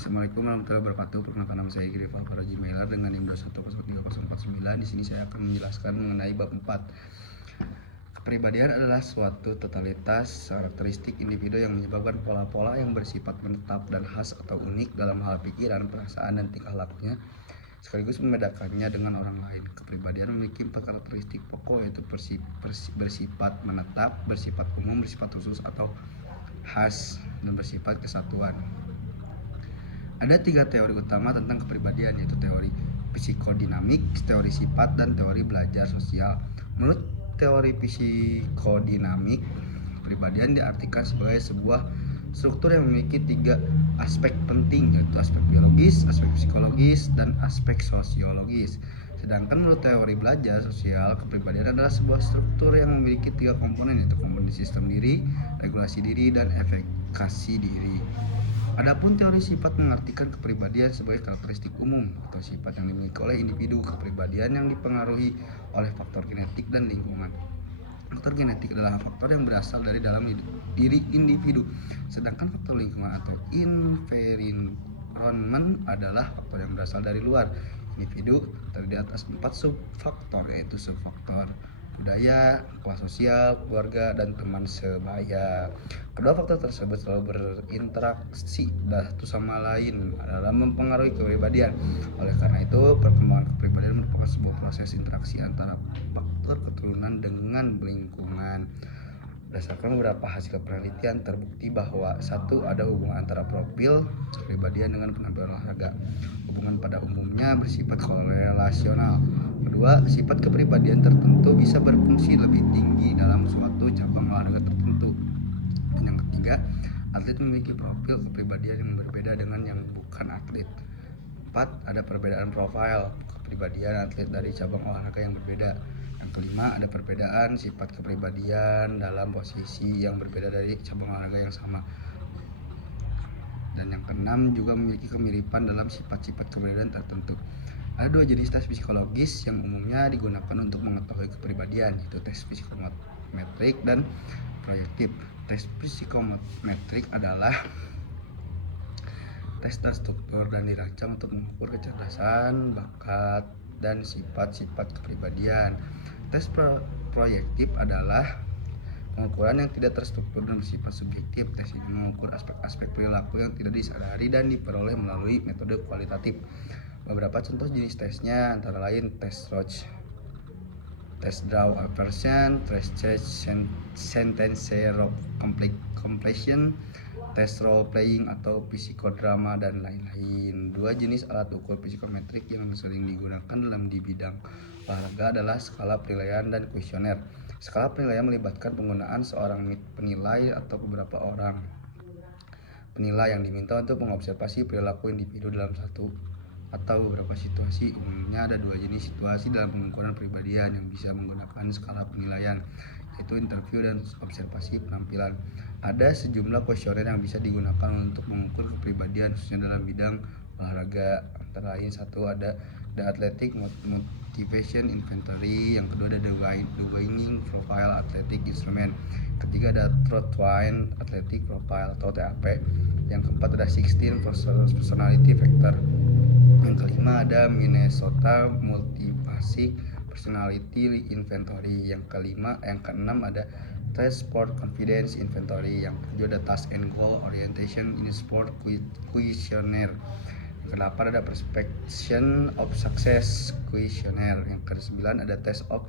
Assalamualaikum warahmatullahi wabarakatuh. Perkenalkan nama saya Giri Faraji Mailar dengan NIM 2103049. Di sini saya akan menjelaskan mengenai bab 4. Kepribadian adalah suatu totalitas karakteristik individu yang menyebabkan pola-pola yang bersifat menetap dan khas atau unik dalam hal pikiran, perasaan, dan tingkah lakunya, sekaligus membedakannya dengan orang lain. Kepribadian memiliki 4 karakteristik pokok, yaitu bersifat menetap, bersifat umum, bersifat khusus atau khas, dan bersifat kesatuan. Ada 3 teori utama tentang kepribadian, yaitu teori psikodinamik, teori sifat, dan teori belajar sosial. Menurut teori psikodinamik, kepribadian diartikan sebagai sebuah struktur yang memiliki 3 aspek penting, yaitu aspek biologis, aspek psikologis, dan aspek sosiologis. Sedangkan menurut teori belajar sosial, kepribadian adalah sebuah struktur yang memiliki 3 komponen, yaitu komponen sistem diri, regulasi diri, dan efekasi diri. Adapun teori sifat mengartikan kepribadian sebagai karakteristik umum atau sifat yang dimiliki oleh individu. Kepribadian yang dipengaruhi oleh faktor genetik dan lingkungan. Faktor genetik adalah faktor yang berasal dari dalam diri individu, sedangkan faktor lingkungan atau environment adalah faktor yang berasal dari luar individu. Terdiri atas 4 subfaktor, yaitu subfaktor budaya, kelas sosial, keluarga, dan teman sebaya. Kedua faktor tersebut selalu berinteraksi satu sama lain dalam mempengaruhi kepribadian. Oleh karena itu, perkembangan kepribadian merupakan sebuah proses interaksi antara faktor keturunan dengan lingkungan. Berdasarkan beberapa hasil penelitian, terbukti bahwa 1. Ada hubungan antara profil kepribadian dengan penampilan olahraga. Hubungan pada umumnya bersifat korelasional. 2. Sifat kepribadian tertentu bisa berfungsi lebih tinggi dalam suatu cabang olahraga tertentu. Dan yang ketiga, atlet memiliki profil kepribadian yang berbeda dengan yang bukan atlet. 4. Ada perbedaan profil kepribadian atlet dari cabang olahraga yang berbeda. Yang kelima, ada perbedaan sifat kepribadian dalam posisi yang berbeda dari cabang olahraga yang sama. Dan yang keenam, juga memiliki kemiripan dalam sifat-sifat kepribadian tertentu. Ada 2 jenis tes psikologis yang umumnya digunakan untuk mengetahui kepribadian, yaitu tes psikometrik dan proyektif. Tes psikometrik adalah tes terstruktur dan dirancang untuk mengukur kecerdasan, bakat, dan sifat-sifat kepribadian. Tes proyektif adalah pengukuran yang tidak terstruktur dan bersifat subjektif. Tes ini mengukur aspek-aspek perilaku yang tidak disadari dan diperoleh melalui metode kualitatif. Beberapa contoh jenis tesnya antara lain tes Roach, tes Draw Aversion, tes Sentence Completion, tes role playing atau psikodrama, dan lain-lain. 2 jenis alat ukur psikometrik yang sering digunakan di bidang olahraga adalah skala penilaian dan kuesioner. Skala penilaian melibatkan penggunaan seorang penilai atau beberapa orang penilai yang diminta untuk mengobservasi perilaku individu dalam satu atau beberapa situasi. Umumnya ada 2 jenis situasi dalam pengukuran kepribadian yang bisa menggunakan skala penilaian, yaitu interview dan observasi penampilan. Ada sejumlah kuesioner yang bisa digunakan untuk mengukur kepribadian khususnya dalam bidang olahraga. Antara lain 1. Ada The Athletic Motivation Inventory. Yang kedua ada The Winning Profile Athletic Instrument. Ketiga ada Trotwine Athletic Profile atau TAP. Yang keempat ada 16 Personality Factor. Yang kelima ada Minnesota Multi-Basic Personality Inventory. Yang keenam ada Test Sport Confidence Inventory. Yang ketujuh ada Task and Goal Orientation in Sport Questionnaire. Yang kedelapan ada Perception of Success Questionnaire. Yang kesembilan ada Test of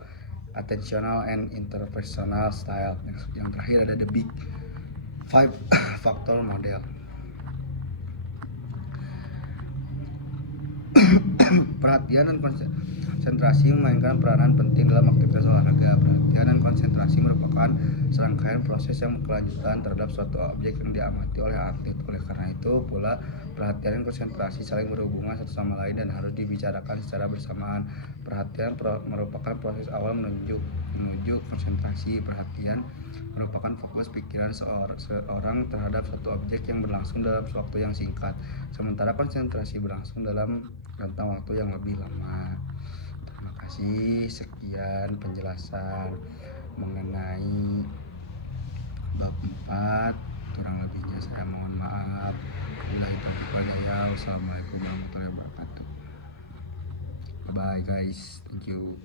Attentional and Interpersonal Style. Yang terakhir ada The Big 5 Factor Model. Perhatian dan konsentrasi memainkan peranan penting dalam aktivitas olahraga. Perhatian dan konsentrasi merupakan serangkaian proses yang berkelanjutan terhadap suatu objek yang diamati oleh atlet. Oleh karena itu pula, perhatian dan konsentrasi saling berhubungan satu sama lain dan harus dibicarakan secara bersamaan. Perhatian merupakan proses awal menuju konsentrasi. Perhatian merupakan fokus pikiran seorang terhadap satu objek yang berlangsung dalam waktu yang singkat, sementara konsentrasi berlangsung dalam rentang waktu yang lebih lama. Terima kasih. Sekian penjelasan mengenai bab 4. Kurang lebihnya saya mohon maaf. Wabillahi taufiq wal hidayah. Wassalamualaikum warahmatullahi wabarakatuh. Bye bye guys, thank you.